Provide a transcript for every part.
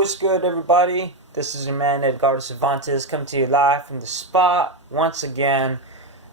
what's good, everybody? This is your man Edgardo Cervantes coming to you live from the spot once again,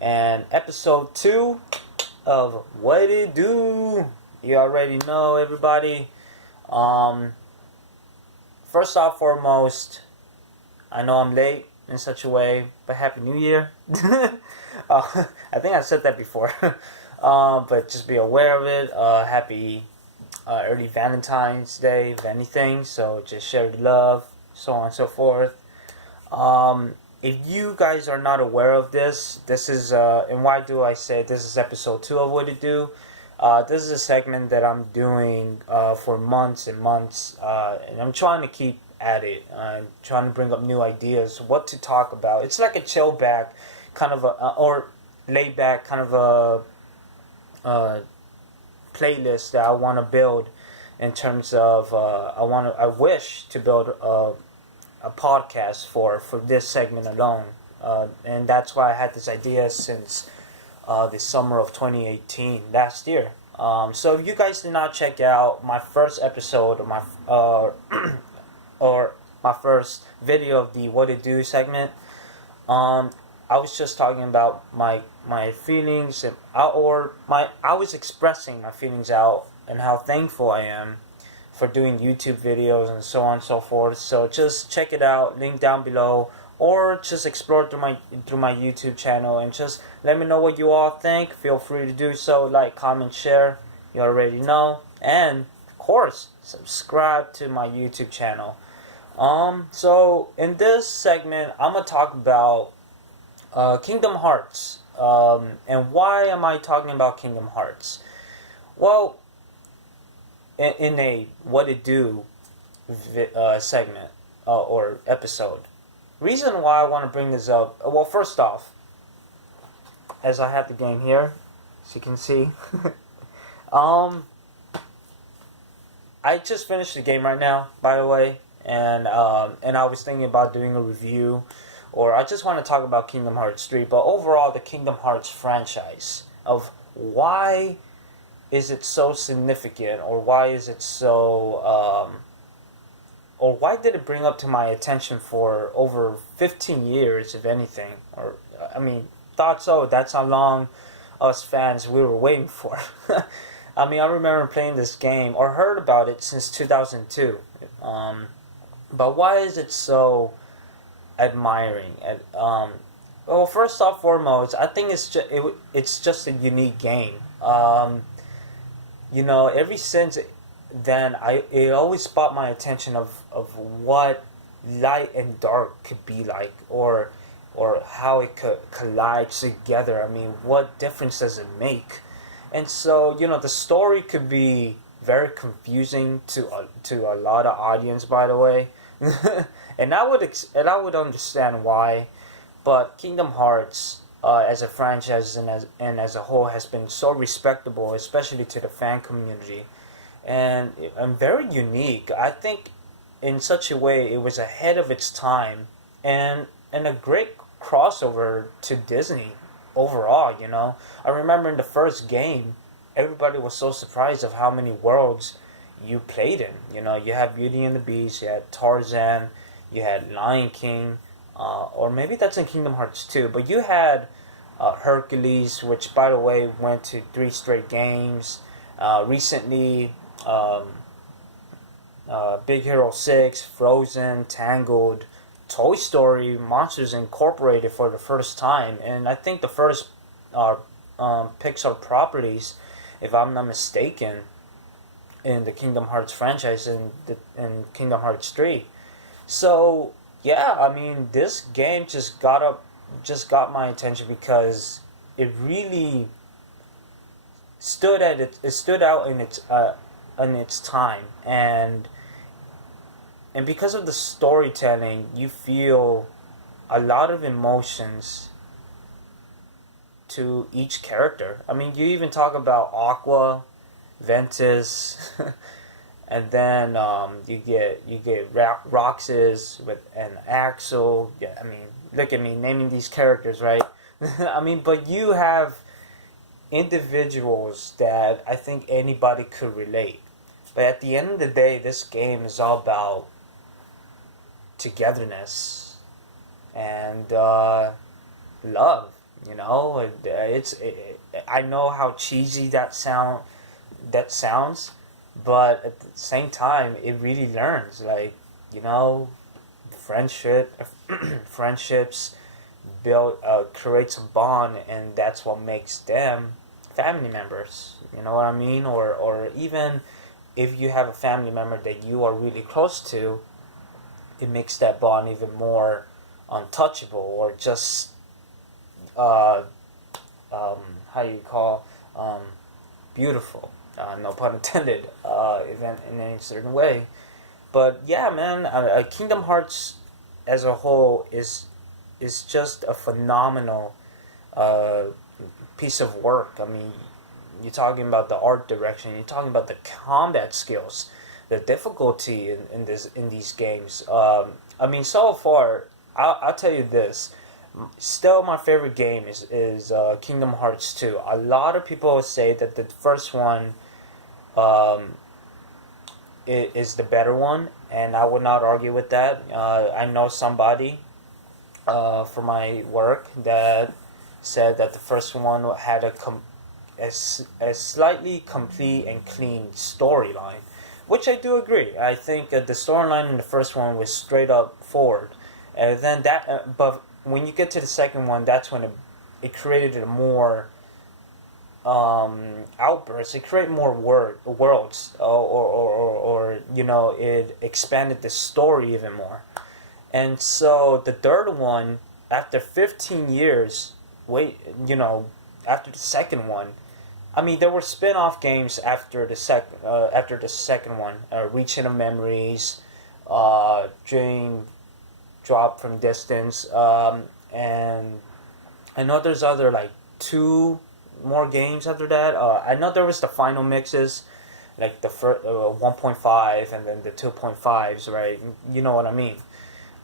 and episode 2 of What It Do. You already know, everybody. First off, foremost, I know I'm late in such a way, but Happy New Year. I think I said that before, but just be aware of it. Happy early Valentine's Day, if anything. So just share the love, so on and so forth. If you guys are not aware of this is and why do I say this is episode 2 of What It Do? This is a segment that I'm doing for months and months, and I'm trying to keep at it. I'm trying to bring up new ideas, what to talk about. It's like a chill back kind of or laid back kind of a playlist that I want to build in terms of I wish to build a podcast for this segment alone, and that's why I had this idea since the summer of 2018 last year. So if you guys did not check out my first episode of my or my first video of the What It Do segment, I was just talking about my feelings and I was expressing my feelings out and how thankful I am for doing YouTube videos and so on and so forth. So just check it out, link down below, or just explore through my YouTube channel and just let me know what you all think. Feel free to do so, like, comment, share. You already know, and of course subscribe to my YouTube channel. So in this segment, I'm gonna talk about Kingdom Hearts. And why am I talking about Kingdom Hearts? Well, in a What It Do segment or episode, reason why I want to bring this up. Well, first off, as I have the game here, as you can see, I just finished the game right now, by the way, and I was thinking about doing a review. Or I just want to talk about Kingdom Hearts 3, but overall the Kingdom Hearts franchise, of why is it so significant, or why is it so, or why did it bring up to my attention for over 15 years, if anything? Or, I mean, thought so, that's how long us fans we were waiting for. I mean, I remember playing this game, or heard about it since 2002, but why is it so admiring? Well, first off, foremost, I think it's just a unique game. Ever since then, it always caught my attention of what light and dark could be like, or how it could collide together. I mean, what difference does it make? And so, the story could be very confusing to a lot of audience, by the way. and I would understand why, but Kingdom Hearts as a franchise and as a whole has been so respectable, especially to the fan community, and very unique. I think in such a way it was ahead of its time, and a great crossover to Disney overall. I remember in the first game, everybody was so surprised of how many worlds you played in. You had Beauty and the Beast, you had Tarzan, you had Lion King, or maybe that's in Kingdom Hearts 2, but you had Hercules, which by the way went to 3 straight games. Recently, Big Hero 6, Frozen, Tangled, Toy Story, Monsters Incorporated for the first time, and I think the first Pixar properties, if I'm not mistaken, in the Kingdom Hearts franchise in Kingdom Hearts 3. So yeah, I mean, this game just got my attention because it really stood out in its time, and because of the storytelling, you feel a lot of emotions to each character. I mean, you even talk about Aqua, Ventus, and then you get Roxas and Axel. Yeah, I mean, look at me naming these characters, right? I mean, but you have individuals that I think anybody could relate. But at the end of the day, this game is all about togetherness and love. You know, I know how cheesy that sounds, but at the same time, it really learns. Like, you know, friendships build creates a bond, and that's what makes them family members. You know what I mean? Or even if you have a family member that you are really close to, it makes that bond even more untouchable, or just uh, how you call beautiful. No pun intended. Event in any certain way. But yeah, man, Kingdom Hearts as a whole is just a phenomenal uh, piece of work. I mean, you're talking about the art direction. You're talking about the combat skills, the difficulty in these games. I mean, so far, I'll tell you this. Still, my favorite game is Kingdom Hearts 2. A lot of people say that the first one um, is the better one, and I would not argue with that. I know somebody for my work that said that the first one had a slightly complete and clean storyline, which I do agree. I think the storyline in the first one was straight up forward, and then but when you get to the second one, that's when it created a more outbursts. It created more worlds, or you know, it expanded the story even more. And so the third one, after 15 years, after the second one, I mean, there were spin-off games after the second one, Reaching of Memories, Dream Drop from Distance, and I know there's other like two more games after that. I know there was the final mixes, like the first 1.5 and then the 2.5s, right? You know what I mean.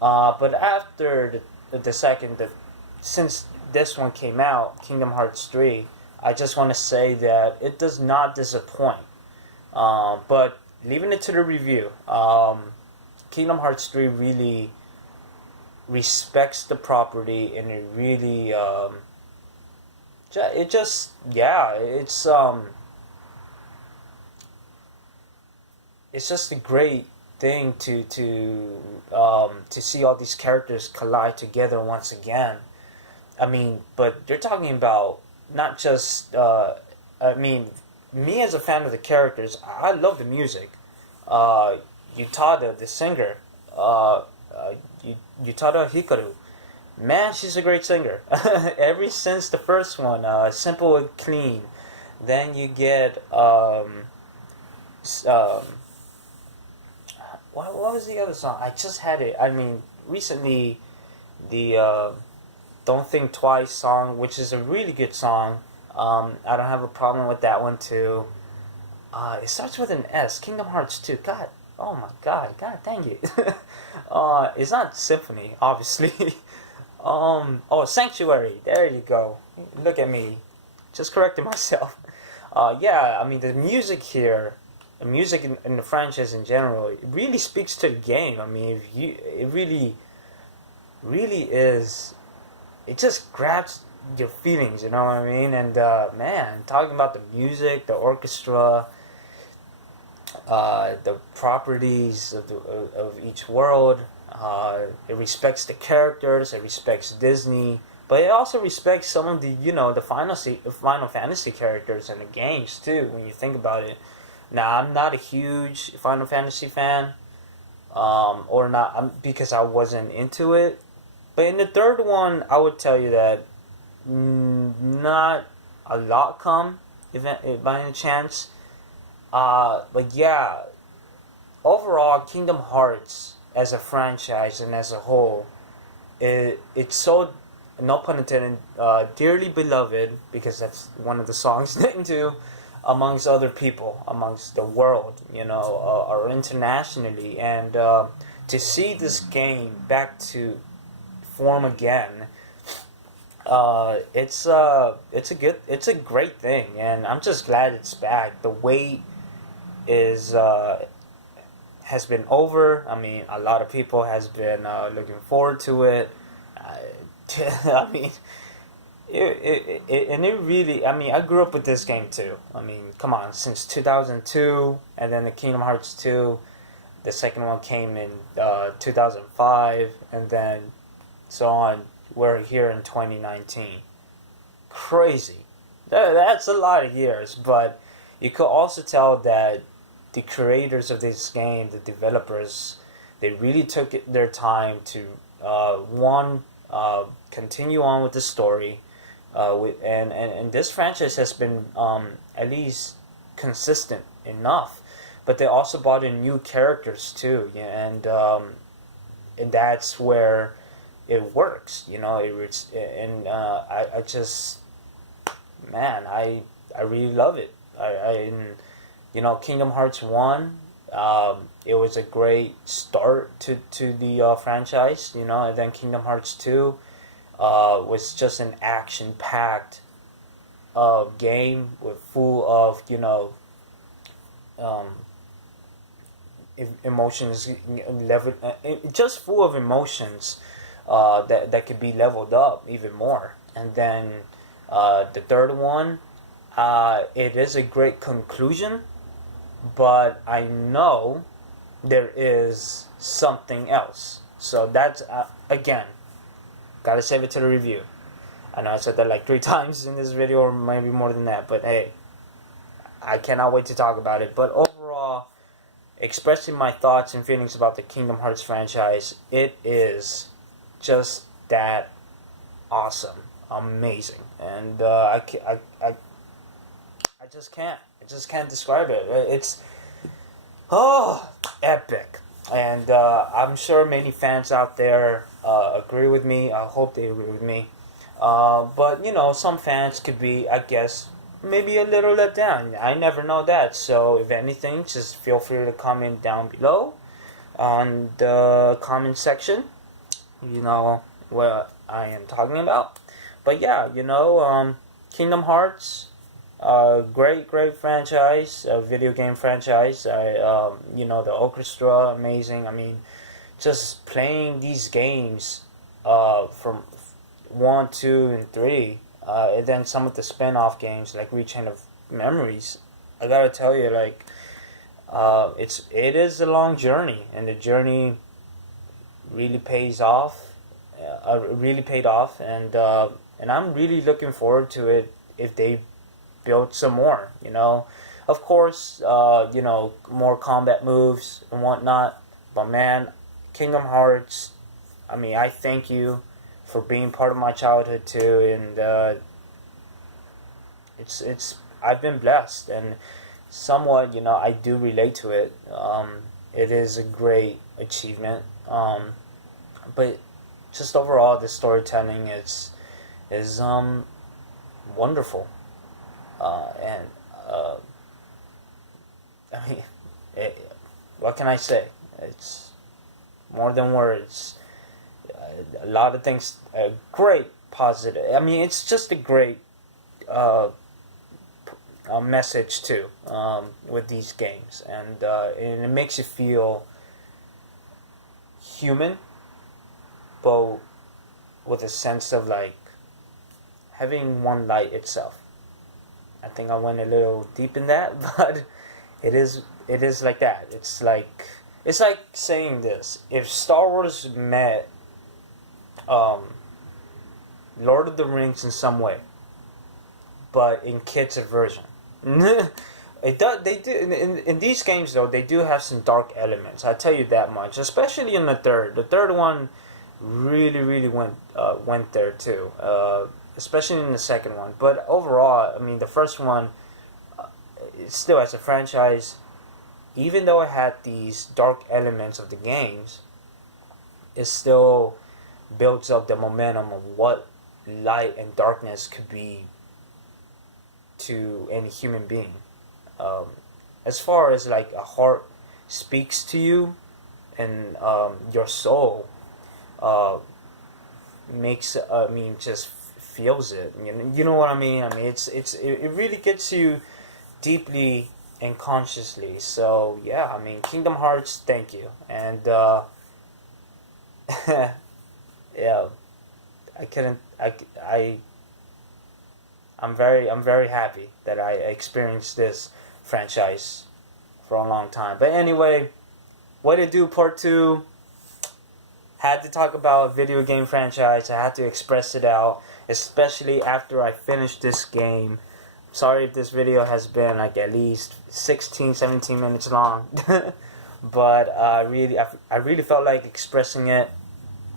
But after the second, since this one came out, Kingdom Hearts 3, I just want to say that it does not disappoint. But leaving it to the review, Kingdom Hearts 3 really respects the property, and it really it just, yeah, it's just a great thing to see all these characters collide together once again. I mean, but you're talking about not just I mean, me as a fan of the characters, I love the music. Utada, the singer, uh, uh, Utada Hikaru, man, she's a great singer. Ever since the first one, Simple and Clean, then you get what was the other song? I just had it. I mean, recently, the Don't Think Twice song, which is a really good song. I don't have a problem with that one too. It starts with an S. Kingdom Hearts 2. God, oh my God, God dang it. It's not Symphony, obviously. Sanctuary. There you go. Look at me, just correcting myself. Yeah, I mean the music here, the music in the franchise in general, it really speaks to the game. I mean, it really, really is. It just grabs your feelings. You know what I mean? And man, talking about the music, the orchestra, the properties of each world. It respects the characters. It respects Disney, but it also respects some of the the Final Fantasy characters in the games too. When you think about it, now I'm not a huge Final Fantasy fan, or not because I wasn't into it. But in the third one, I would tell you that not a lot come by any chance. But yeah, overall, Kingdom Hearts as a franchise and as a whole, it's so, no pun intended, dearly beloved, because that's one of the songs named to, amongst other people, amongst the world, or internationally, and to see this game back to form again, it's a great thing, and I'm just glad it's back. The wait is has been over. I mean, a lot of people has been looking forward to it. I mean, and it really. I mean, I grew up with this game too. I mean, come on, since 2002, and then the Kingdom Hearts 2. The second one came in 2005, and then so on. We're here in 2019. Crazy. That's a lot of years, but you could also tell that the creators of this game, the developers, they really took their time to continue on with the story, and this franchise has been at least consistent enough. But they also brought in new characters too, yeah, and that's where it works, you know. I just, man, I really love it. You know, Kingdom Hearts 1, it was a great start to the franchise, you know, and then Kingdom Hearts 2 was just an action-packed game with full of, you know, emotions level, just full of emotions that could be leveled up even more. And then the third one, it is a great conclusion, but I know there is something else. So that's again, gotta save it to the review. I know I said that like 3 times in this video, or maybe more than that, but hey, I cannot wait to talk about it. But overall, expressing my thoughts and feelings about the Kingdom Hearts franchise, it is just that awesome, amazing, and I just can't. I just can't describe it. It's epic, and I'm sure many fans out there agree with me. I hope they agree with me. But you know, some fans could be, I guess, maybe a little let down. I never know that. So if anything, just feel free to comment down below on the comment section. You know what I am talking about. But yeah, you know, Kingdom Hearts, great franchise, video game franchise. You know, the orchestra, amazing. I mean, just playing these games from 1, 2, and 3. And then some of the spin-off games like Rechain of Memories. I gotta tell you, like, it is a long journey, and the journey really pays off. Really paid off, and I'm really looking forward to it if they build some more. You know, of course, you know, more combat moves and whatnot. But man, Kingdom Hearts. I mean, I thank you for being part of my childhood too, and it's I've been blessed, and somewhat, you know, I do relate to it. It is a great achievement, but just overall, the storytelling is wonderful, and I mean, what can I say? It's more than words. A lot of things, great positive. I mean, it's just a great message too, with these games, and it makes you feel human, but with a sense of like having one light itself. I think I went a little deep in that, but it is like that. It's like saying this: if Star Wars met Lord of the Rings in some way, but in kids' version. They do in these games though. They do have some dark elements. I tell you that much. Especially in the third. The third one really went there too. Especially in the second one. But overall, I mean, the first one, still as a franchise, even though it had these dark elements of the games, it still builds up the momentum of what light and darkness could be to any human being. As far as like a heart speaks to you, and your soul makes, I mean, just feels it. You know what I mean? I mean, it really gets you deeply and consciously. So yeah, I mean, Kingdom Hearts, thank you. And yeah, I couldn't. I'm very happy that I experienced this franchise for a long time. But anyway, What to Do Part 2. Had to talk about a video game franchise. I had to express it out, especially after I finished this game. Sorry if this video has been like at least 16, 17 minutes long. But I really felt like expressing it.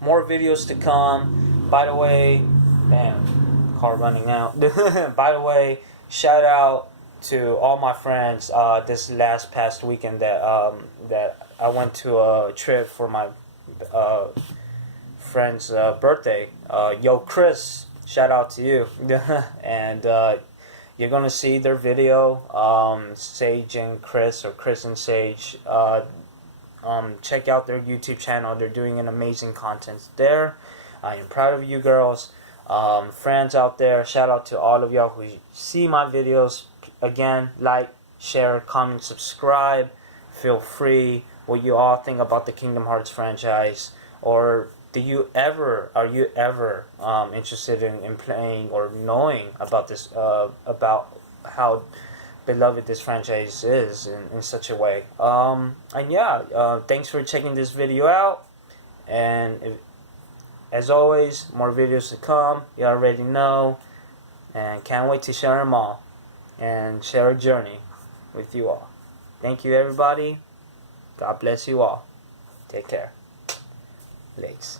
More videos to come. By the way, damn, car running out. By the way, shout out to all my friends. This past weekend that I went to a trip for my friend's birthday. Yo, Chris, shout out to you. And you're gonna see their video. Sage and Chris, or Chris and Sage. Check out their YouTube channel. They're doing an amazing content there. I am proud of you girls. Friends out there, shout out to all of y'all who see my videos. Again, like, share, comment, subscribe. Feel free. What you all think about the Kingdom Hearts franchise, or are you ever interested in playing or knowing about this, about how beloved this franchise is in such a way. And yeah, thanks for checking this video out, and as always, more videos to come. You already know, and can't wait to share them all and share a journey with you all. Thank you, everybody. God bless you all. Take care. Lates.